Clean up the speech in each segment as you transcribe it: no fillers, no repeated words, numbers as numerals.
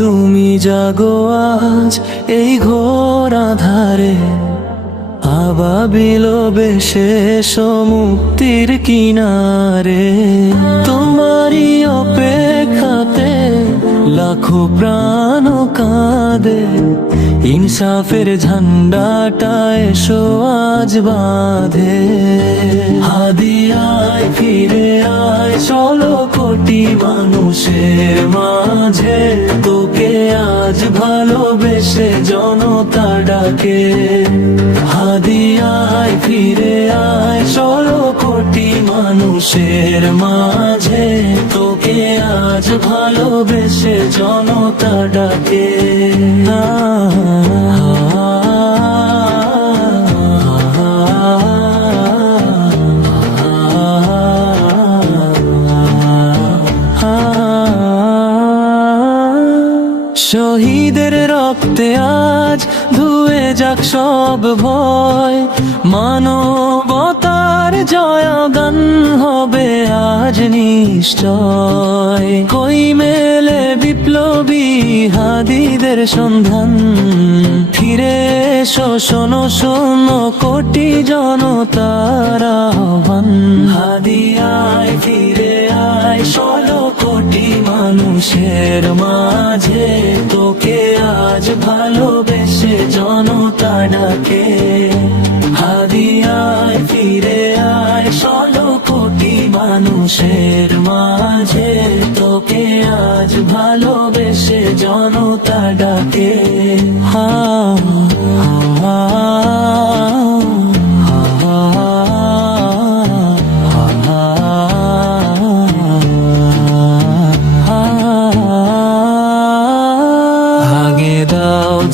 তুমি জাগো আজ এই ঘোর আধারে, আবাবিল বেশে মুক্তির কিনারে। তোমারই অপেক্ষাতে লাখো প্রাণ কাঁদে, ইনসাফের ঝান্ডাটা এসো আজ বাঁধে। হাদিয়ায় ফিরে আয়, চলো কোটি মানুষের মাঝে, তোকে আজ ভালোবেসে জনতা ডাকে। হাদিয়ায় ফিরে আয়, চলো কোটি মানুষের মাঝে, তোকে আজ ভালোবেসে জনতা ডাকে। শহীদের রক্তে আজ ধুয়ে যাক সব ভয়, মানবতার জয়গান হবে আজ নিশ্চয়। কই মেলে বিপ্লবী হাদিদের সন্ধান, ফিরে এসো শোনো শোনো কোটি জনতার আহ্বান। হাদিয়ায় ফিরে আয়, ষোলো কোটি মানুষের মাঝে, তোকে আজ ভালোবেসে জনতা ডাকে। হাদিয়ায় ফিরে আয়, ষোলো কোটি মানুষের মাঝে, তোকে আজ ভালোবেসে জনতা ডাকে।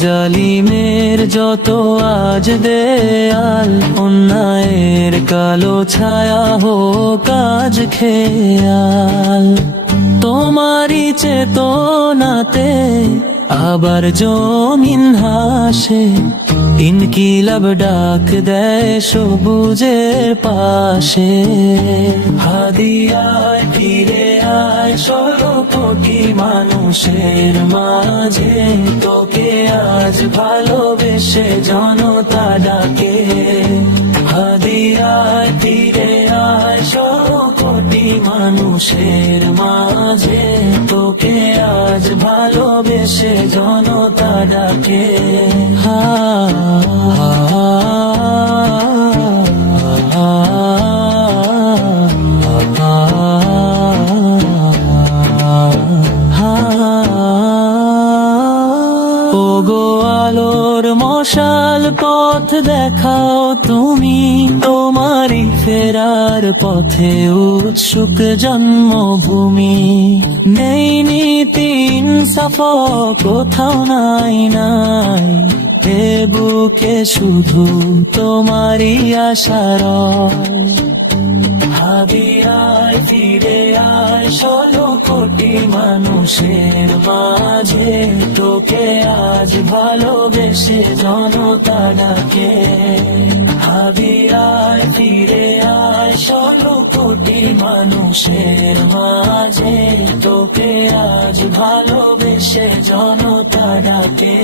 জালিমের যত আজ দেয়াল, অন্যায়ের কালো ছায়া হোক আজ খেয়াল। তোমারই চেতনাতে আবার জমিন হাসে, ইনকিলাব ডাক দেয় সবুজের পাশে। হাদিয়ায় ফিরে আয়, ষোলো কোটি মানুষের মাঝে, তোকে আজ ভালোবেসে জনতা ডাকে। হাদিয়ায় ফিরে আয়, ষোলো কোটি মানুষের মাঝে, তোকে আজ ভালোবেসে জনতা ডাকে। ওগো আলোর মশাল, পথ দেখাও তুমি, তোমারই ফেরার পথে উৎসুক জন্মভূমি। নেই নীতি ইনসাফ কোথাও নাই নাই, এ বুকে শুধু তোমারই আশারয়। হাদিয়ায় ফিরে আয়, ষোলো কোটি মানুষের মাঝে, তোকে আজ ভালোবেসে জনতা ডাকে। হাদিয়ায় ফিরে আয়, ষোলো কোটি মানুষের মাঝে, তোকে আজ ভালোবেসে জনতা ডাকে।